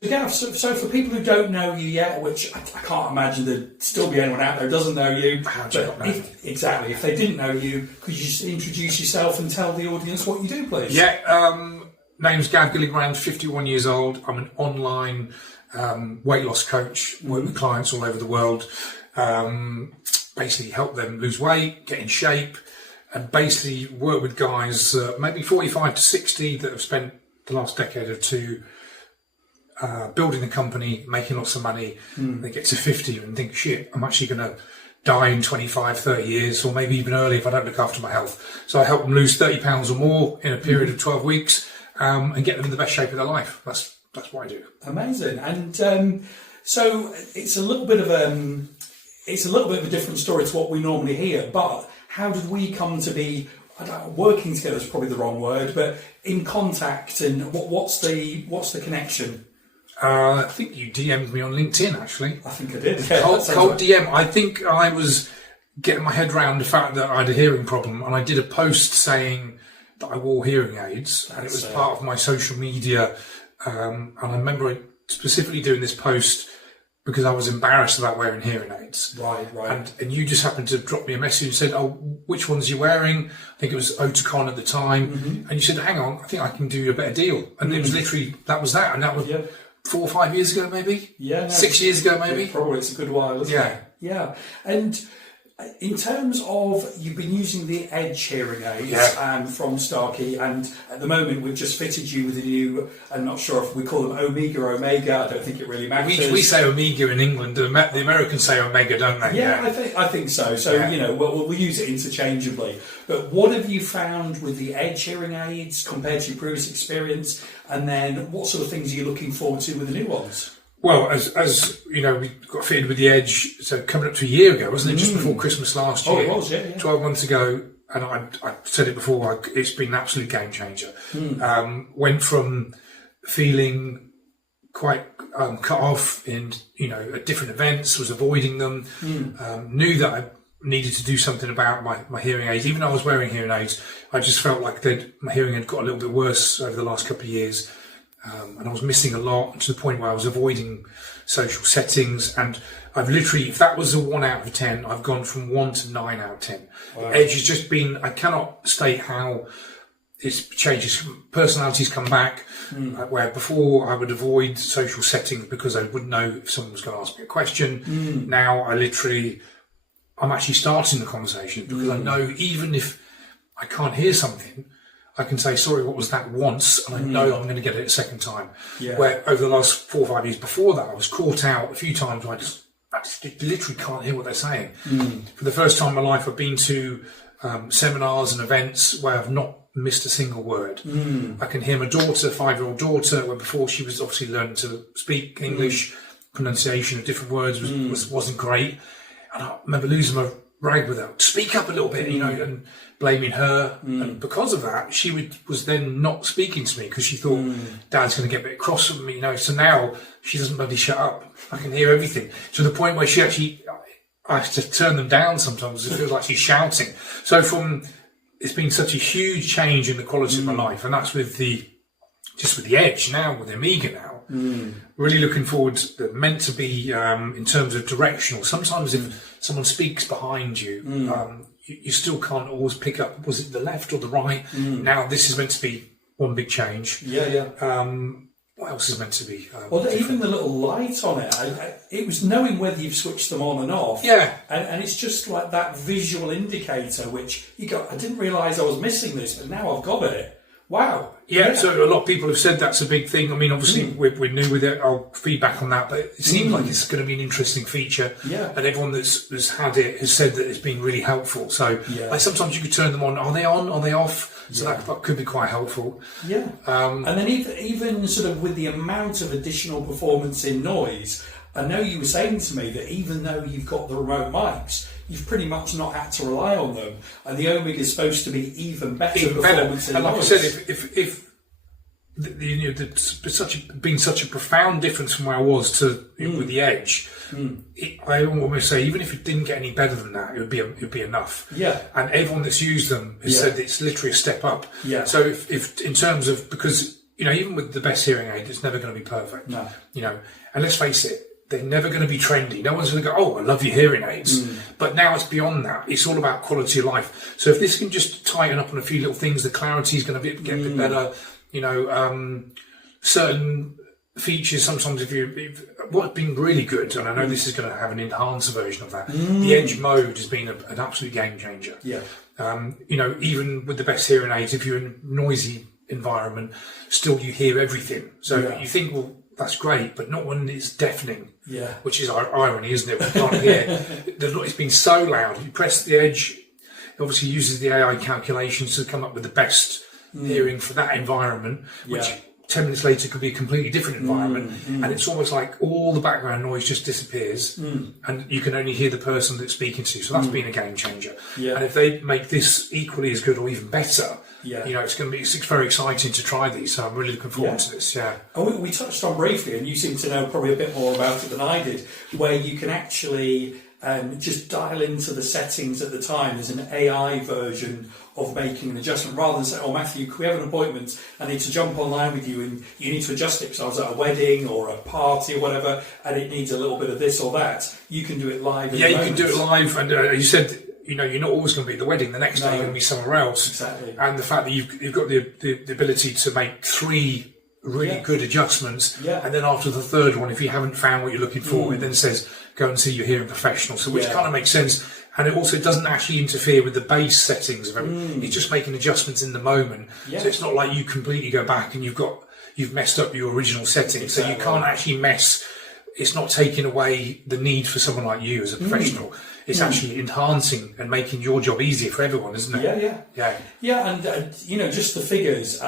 Yeah, so for people who don't know you yet, which I can't imagine there'd still be anyone out there who doesn't know you. Exactly. If they didn't know you, could you just introduce yourself and tell the audience what you do, please? Yeah, name's Gav Gilligrand, 51 years old. I'm an online weight loss coach, work with clients all over the world. Basically help them lose weight, get in shape, and basically work with guys, maybe 45 to 60, that have spent the last decade or two building a company, making lots of money. They get to 50 and think, shit, I'm actually going to die in 25, 30 years, or maybe even early if I don't look after my health. So I help them lose 30 pounds or more in a period of 12 weeks and get them in the best shape of their life. That's what I do. Amazing. And so it's a little bit of a different story to what we normally hear, but how did we come to be, working together is probably the wrong word, but in contact, and what's the connection? I think you DM'd me on LinkedIn, actually. I think I did. Yeah, cold DM. I think I was getting my head around the fact that I had a hearing problem, and I did a post saying that I wore hearing aids, and it was part of my social media. And I remember specifically doing this post because I was embarrassed about wearing hearing aids. Right. And you just happened to drop me a message and said, "Oh, which ones are you wearing?" I think it was Oticon at the time. And you said, "Hang on, I think I can do you a better deal." And it was literally, that was that. And that was 4 or 5 years ago, maybe? Yeah. No, 6 years ago, maybe? Probably, it's a good while, isn't it? Yeah. And in terms of, you've been using the Edge hearing aids from Starkey, and at the moment we've just fitted you with a new, I'm not sure if we call them Omega or Omega, I don't think it really matters. We say Omega in England, the Americans say Omega, don't they? Yeah. I think so. So, we'll use it interchangeably. But what have you found with the Edge hearing aids compared to your previous experience? And then what sort of things are you looking forward to with the new ones? Well, as you know, we got fitted with the Edge, so coming up to a year ago, wasn't it? Just before Christmas last year. Oh, it was, yeah. 12 months ago, and I said it before, it's been an absolute game changer. Went from feeling quite cut off in, at different events, was avoiding them, knew that I needed to do something about my hearing aids. Even though I was wearing hearing aids, I just felt like my hearing had got a little bit worse over the last couple of years. And I was missing a lot, to the point where I was avoiding social settings. And I've literally, if that was a 1 out of 10, I've gone from 1 to 9 out of 10. Wow. Edge has just been, I cannot state how it's changed. Personalities come back, where before I would avoid social settings because I wouldn't know if someone was going to ask me a question. Now I'm actually starting the conversation because I know even if I can't hear something, I can say, sorry, what was that, once, and I know I'm going to get it a second time. Yeah. Where over the last 4 or 5 years before that, I was caught out a few times where I just literally can't hear what they're saying. For the first time in my life, I've been to seminars and events where I've not missed a single word. I can hear my daughter, 5-year-old daughter, where before she was obviously learning to speak English, pronunciation of different words wasn't great. And I remember losing my rag with her, speak up a little bit, and blaming her. And because of that, she was then not speaking to me because she thought Dad's going to get a bit cross with me, So now she doesn't bloody shut up. I can hear everything, to the point where I have to turn them down sometimes. It feels like she's shouting. So it's been such a huge change in the quality of my life, and that's with the Edge now, with the Omega now. Really looking forward to, meant to be in terms of directional. Sometimes if someone speaks behind you, you still can't always pick up, was it the left or the right? Now this is meant to be one big change. What else is meant to be? Even the little light on it, it was knowing whether you've switched them on and off. Yeah. And it's just like that visual indicator, which I didn't realise I was missing this, but now I've got it. Wow. Yeah, so a lot of people have said that's a big thing. I mean, obviously, we're new with it. I'll feedback on that, but it seems like it's going to be an interesting feature. Yeah. And everyone that's had it has said that it's been really helpful. So sometimes you could turn them on. Are they on? Are they off? So that could be quite helpful. Yeah. And then even sort of with the amount of additional performance in noise, I know you were saying to me that even though you've got the remote mics, you've pretty much not had to rely on them, and the Omega is supposed to be even better performance in and like noise. I said, if there's been such a profound difference from where I was to with the Edge, I almost say even if it didn't get any better than that, it would be enough. Yeah. And everyone that's used them has said it's literally a step up. Yeah. So if in terms of, because you know, even with the best hearing aid, it's never going to be perfect. No. You know, and let's face it, they're never going to be trendy. No one's going to go, oh, I love your hearing aids. But now it's beyond that. It's all about quality of life. So if this can just tighten up on a few little things, the clarity is going to get a bit better. You know, certain features, sometimes what's been really good, and I know this is going to have an enhanced version of that, the Edge mode has been an absolute game changer. Yeah. You know, even with the best hearing aids, if you're in a noisy environment, still you hear everything. So you think, well, that's great, but not when it's deafening. Yeah. Which is irony, isn't it? We can't hear. It's been so loud. You press the Edge, it obviously uses the AI calculations to come up with the best hearing for that environment, which 10 minutes later could be a completely different environment. And it's almost like all the background noise just disappears and you can only hear the person that's speaking to you. So that's been a game changer. Yeah. And if they make this equally as good or even better, Yeah. you know, it's very exciting to try these. So I'm really looking forward to this. Yeah. And we touched on briefly, and you seem to know probably a bit more about it than I did, where you can actually just dial into the settings at the time. There's an AI version of making an adjustment rather than say, oh, Matthew, can we have an appointment? I need to jump online with you and you need to adjust it because I was at a wedding or a party or whatever and it needs a little bit of this or that. You can do it live. Yeah, you can do it live. And you said, you know, you're not always going to be at the wedding. The next day you're going to be somewhere else. Exactly. And the fact that you've got the ability to make 3 really good adjustments, and then after the third one, if you haven't found what you're looking for, it then says go and see your hearing professional. So which kind of makes sense, and it also doesn't actually interfere with the base settings of everything. It's just making adjustments in the moment. So it's not like you completely go back and you've messed up your original settings. So you can't actually mess. It's not taking away the need for someone like you as a professional. It's actually enhancing and making your job easier for everyone, isn't it? Yeah, and you know, just the figures.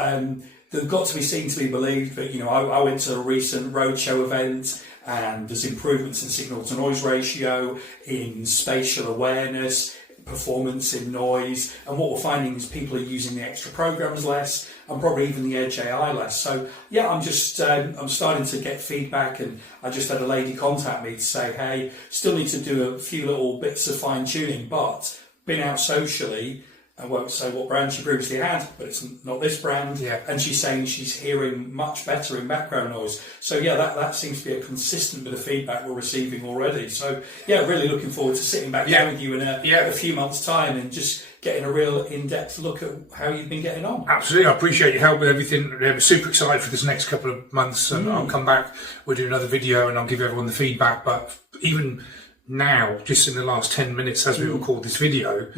They've got to be seen to be believed, but you know, I went to a recent roadshow event and there's improvements in signal to noise ratio, in spatial awareness, performance in noise, and what we're finding is people are using the extra programs less and probably even the Edge AI less. So yeah, I'm starting to get feedback, and I just had a lady contact me to say, hey, still need to do a few little bits of fine tuning, but been out socially. I won't say what brand she previously had, but it's not this brand. Yeah. And she's saying she's hearing much better in background noise. So yeah, that seems to be a consistent bit of feedback we're receiving already. So yeah, really looking forward to sitting back down with you in a few months' time and just getting a real in-depth look at how you've been getting on. Absolutely, I appreciate your help with everything. I'm super excited for this next couple of months, and I'll come back, we'll do another video and I'll give everyone the feedback. But even now, just in the last 10 minutes as we record this video,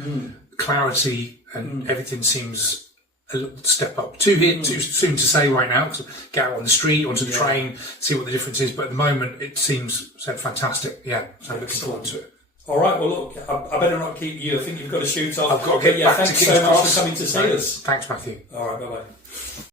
clarity and everything seems a little step up. Too soon to say right now, because get out on the street, onto the train, see what the difference is. But at the moment, it seems fantastic. Yeah, so looking forward to it. All right, well, look, I better not keep you. I think you've got to shoot off. I've got to get back to thanks King's so much Cross. for coming to see us. Thanks, Matthew. All right, bye-bye.